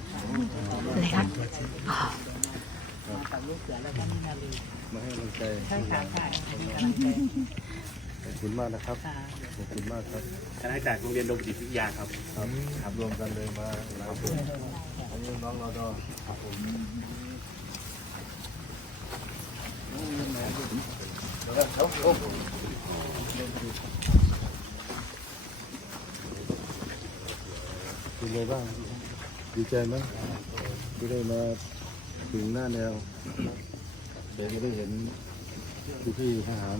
อะไรครับมาให้กำลังใจใช่ค่ะใช่อันนี้กำลังใจขอบคุณมากนะครับค่ะขอบคุณมากครับคณะจากโรงเรียนดมจิตวิทยาครับ ครับครับรวมกันเลยมาหลายคนอันนี้น้องรอดอครับผมเป็นไงบ้าง ดีใจไหมที่ได้มาถึงหน้าแนวเดี๋ยวจะได้เห็นพี่ๆทหาร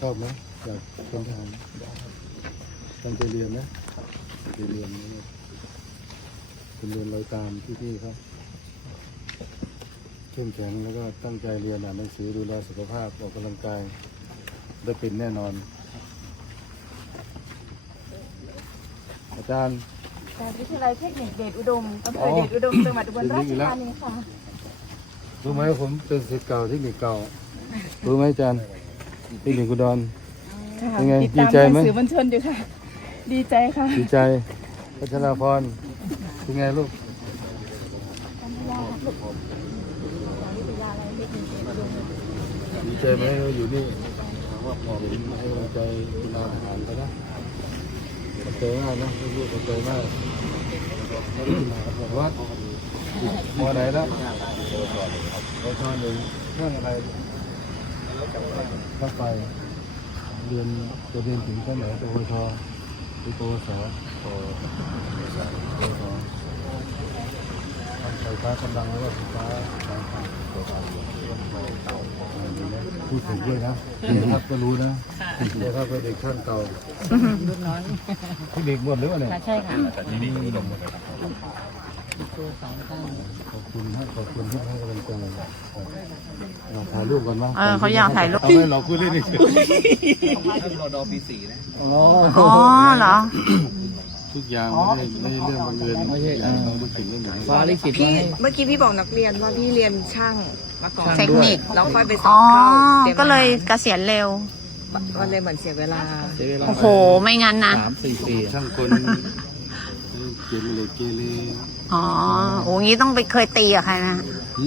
ชอบไหมอยากเป็นทหารตั้งใจเรียนนะไปเรียนเป็นเรียนเราตามพี่ๆครับเข้มแข็งแล้วก็ตั้งใจเรียนอ่านหนังสือดูแลสุขภาพออกกำลังกายได้เป็นแน่นอน อาจารย์ จากวิทยาลัยเทคนิคเดชอุดมอำเภอเดชอุดมจังหวัดอุบลราชธานีค่ะรู้ไหมว่าผมเป็นศิษย์เก่าเทคนิคเก่า รู้ไหมอาจารย์เทคนิคกุดรเป็นไงติดดีใจตามไหมทางสื่อมวลชนอยู่ค่ะ ดีใจค่ะ ดีใจพัชราพรเป็นไงลูกดีใจไหมเราอยู่นี่ว่าผมให้กำลังใจคุณอาทหารไปนะขอบ ใจมากนะลูกขอบใจมากบอกว่าพอไหนแล้วพอชอหนึ่งเรื่องอะไรเข้าไปเรียนจะเรียนถึงขั้นไหนปวชหรือปวสปวสปวสทำไฟฟ้ากำลังหรือว่าไฟฟ้าแรงฟ้า พูดถูกด้วยนะเด็กครับก็รู้นะเด็กครับก็เด็กช่างเก่าลูกน้องที่เด็กหมดหรือเปล่าเนี่ยค่ะใช่ค่ะครูสองท่านขอบคุณฮะขอบคุณที่ให้กำลังใจเราถ่ายรูปกันมั้งเออเขาอยากถ่ายรูปเอาไว้เราคุยเล่นอีกรอดอปีสี่นะอ๋ออ๋อเหรอ ทุกอย่างไม่ได้ไม่ได้เรื่องบังเอิญไม่ใช่เราดูถึงเรื่องไหนฟ้าลิขิตพี่เมื่อกี้พี่บอกนักเรียนว่าพี่เรียนช่างมาก่อนเทคนิค แล้วค่อยไปสออ๋บอ เข้าตรีมก็เลยเกษียณเร็ว มันเลยเหมือนเสียเวลา เสียเวลาโอ้โห ไม่งั้นนะ สามสี่ปีช่างคนเกเรเกเรอ๋อ โอ้งี้ต้องไปเคยตีกับใครนะ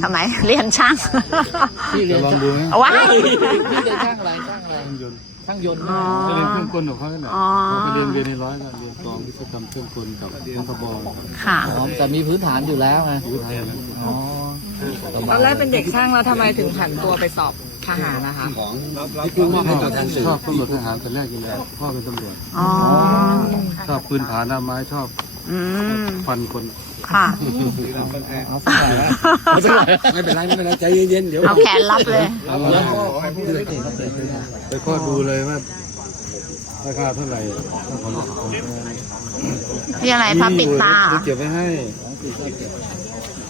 ทำไม เรียนช่าง พี่เรีจะยนลองช่างดูไหมว้ายพี่เรียนช่างอะไรช่างอะไรช่างยนต์ ช่างยนต์อ๋อก็เรียนเครื่องกลของเขาเนี่ยอ๋อ เขาไปเรียนเรียนในร้อยก็เรียนกองวิศวกรรมเครื่องกลกับนัทบอลค่ะ อ๋อแต่มีพื้นฐานอยู่แล้วไงวิทยาลัยอ๋อตอนแรกเป็นเด็กช่างแล้วทำไมถึงผันตัวไปสอบทหารนะคะที่คุณมอบให้ต่อทางสื่อชอบตำรวจทหารแต่แรกอยู่แล้วพ่อเป็นตำรวจอ๋อ ชอบปืนผาหน้าไม้ชอบ อืมฟันคนค่ะ เอาสักหน่อยนะไม่เป็นไรไม่เป็นไรใจเย็นๆเดี๋ยวเอาแขนรับเลยไปข้อดูเลยว่าราคาเท่าไหร่ถ้าผมนี่อะไรพระปิดตาเหรอเก็บไว้ให้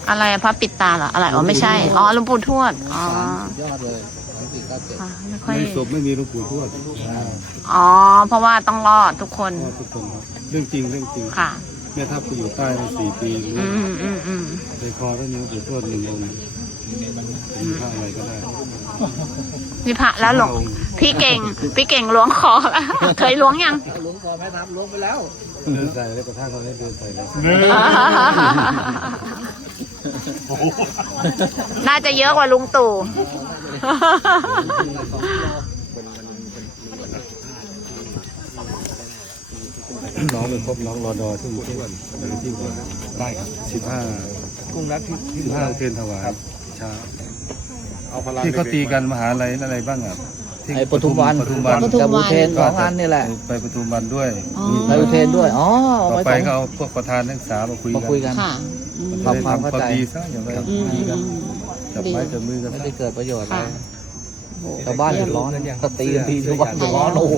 อะไรอะพระปิดตาเหรออะไรอ๋อไม่ใช่ อ๋อหลวงปู่ทวดอ๋อยอดเลยสองสี่เก้าเจ็ดค่ะไม่ค่อยในศพไม่มีหลวงปู่ทวดอ๋อ เพราะว่าต้องรอดทุกคนทุกคนครับเรื่องจริงเรื่องจริง ค่ะ แม่ทัพไปอยู่ใต้มาสี่ปีรู้อืมอืมอืมในคอต้องมีหลวงปู่ทวดหนึ่งองค์มีผ้าอะไรก็ได้นี่พระแล้วหลวงพี่เก่ง พี่เก่งล้วงคอแล้วเคยล้วงยังลุงพอแม่น้ำลงไปแล้วเดินใส่แล้วกระทั่งเขาได้เดินใส่เลยน่าจะเยอะกว่าลุงตู่ น้องเป็นครบน้องรอดอที่ที่วันที่วันได้ครับสิบห้ากุ้งรัดที่สิบห้าเทนถวายเช้าเอาพลังที่เขาตีกันมหาลัยอะไรบ้างอะที่ไอ้ปทุมวันปทุมวันปทุมวันกับอุเทนสองอันนี่แหละไปปทุมวันด้วยอ๋อไปอุเทนด้วยอ๋อเอาต่อไว้ไปสองก็เอาพวกประธานนักศึกษามาคุยมากันคุยกันค่ะอืมจะได้ความทำเข้าความใจดีซะอย่าไปอืมดีกันอืมจับไม้จับมือกันไม่ซะได้เกิดประโยชน์อะไรค่ะ ชาวบ้านเดือดร้อนตะตีกันทีชาวบ้านเดือดร้อนโอ้โห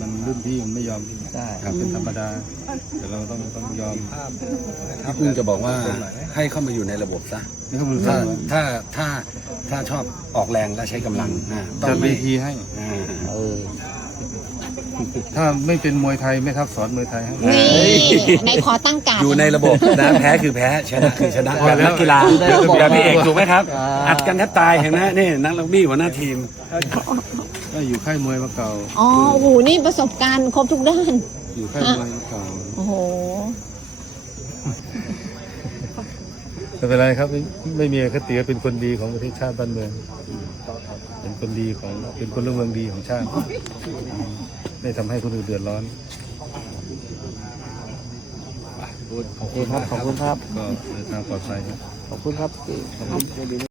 มันรุ่นพี่มันไม่ยอมใช่ครับเป็นธรรมดาแต่เราต้องต้องยอมพี่กุ้งจะบอกว่าให้เข้ามาอยู่ในระบบซะนี่เขาบริถ้าษัทถ้าถ้าถ้าชอบออกแรงและใช้กำลังอ่าต้อจัดงเวไม่ทีให้อ่าเออ ถ้าไม่เป็นมวยไทยไม่ทับสอนมวยไทยให้ นี่ในขอตั้งการอยู่ในระบบนะแพ้คือแพ้ชนะคือชนะพอแบบแล้วนักกีฬาอยู่ในระบบแบบพี่เอกถูกไหมครับอ่าอัดกันแทบตายเห็นไหมนี่นักรักบี้หัวหน้าทีม ก็อยู่ค่ายมวยมาเก่า อ๋อโอ้โหนี่ประสบการณ์ครบทุกด้าน อยู่ค่ายมวยมาเก่าโอ้โห ไม่เป็นไรครับไม่ไม่มีอคติเป็นคนดีของประเทศชาติบ้านเมือง เป็นคนดีของเป็นคนเมืองดีของชาติ ไม่ทำให้คนอื่นเดือดร้อนโอเคครับขอบคุณครับก็เดินทางปลอดภัยครับขอบคุณครับ